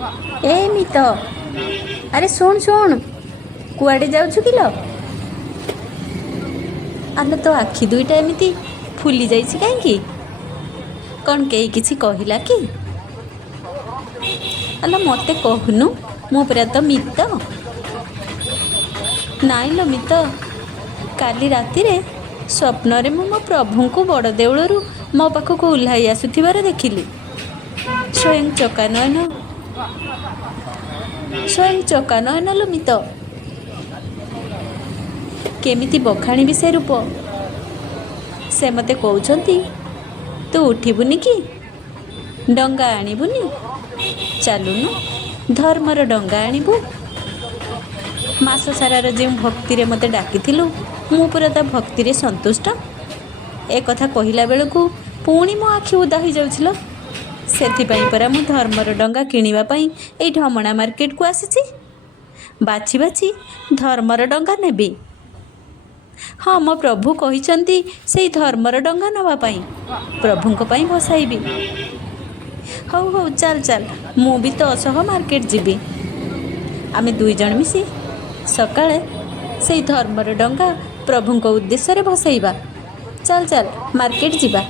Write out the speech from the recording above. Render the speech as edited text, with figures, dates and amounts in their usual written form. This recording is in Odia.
ଏ ମିତ, ଆରେ ଶୁଣ ଶୁଣ, କୁଆଡ଼େ ଯାଉଛୁ କିଲୋ? ଆଲୋ ତୋ ଆଖି ଦୁଇଟା ଏମିତି ଫୁଲି ଯାଇଛି କାହିଁକି? କ'ଣ କେହି କିଛି କହିଲା କି? ଆଲୋ ମୋତେ କହୁନୁ, ମୁଁ ପୁରା ତ ମିତ। ନାଇଁ ଲୋ ମିତ, କାଲି ରାତିରେ ସ୍ୱପ୍ନରେ ମୁଁ ମୋ ପ୍ରଭୁଙ୍କୁ ବଡ଼ ଦେଉଳରୁ ମୋ ପାଖକୁ ଓହ୍ଲାଇ ଆସୁଥିବାର ଦେଖିଲି। ସ୍ୱୟଂ ଚକାନୟନ ଲୋ ମିତ। କେମିତି ବଖାଣିବି ସେ ରୂପ। ସେ ମୋତେ କହୁଛନ୍ତି, ତୁ ଉଠିବୁନି କି? ଡଙ୍ଗା ଆଣିବୁନି? ଚାଲୁନୁ ଧର୍ମର ଡଙ୍ଗା ଆଣିବୁ। ମାସ ସାରାର ଯେଉଁ ଭକ୍ତିରେ ମୋତେ ଡାକିଥିଲୁ, ମୁଁ ପୁରା ତା ଭକ୍ତିରେ ସନ୍ତୁଷ୍ଟ। ଏ କଥା କହିଲା ବେଳକୁ ପୁଣି ମୋ ଆଖି ଉଦା ହୋଇଯାଉଛି ଲୋ। ସେଥିପାଇଁ ପରା ମୁଁ ଧର୍ମର ଡଙ୍ଗା କିଣିବା ପାଇଁ ଏଇ ଢମଣା ମାର୍କେଟକୁ ଆସିଛି। ବାଛି ବାଛି ଧର୍ମର ଡଙ୍ଗା ନେବି। ହଁ, ମୋ ପ୍ରଭୁ କହିଛନ୍ତି ସେଇ ଧର୍ମର ଡଙ୍ଗା ନେବା ପାଇଁ, ପ୍ରଭୁଙ୍କ ପାଇଁ ଭସାଇବି। ହଉ ହଉ, ଚାଲ ଚାଲ, ମୁଁ ବି ତୋ ସହ ମାର୍କେଟ ଯିବି। ଆମେ ଦୁଇ ଜଣ ମିଶି ସକାଳେ ସେଇ ଧର୍ମର ଡଙ୍ଗା ପ୍ରଭୁଙ୍କ ଉଦ୍ଦେଶ୍ୟରେ ଭସାଇବା। ଚାଲ ଚାଲ ମାର୍କେଟ ଯିବା।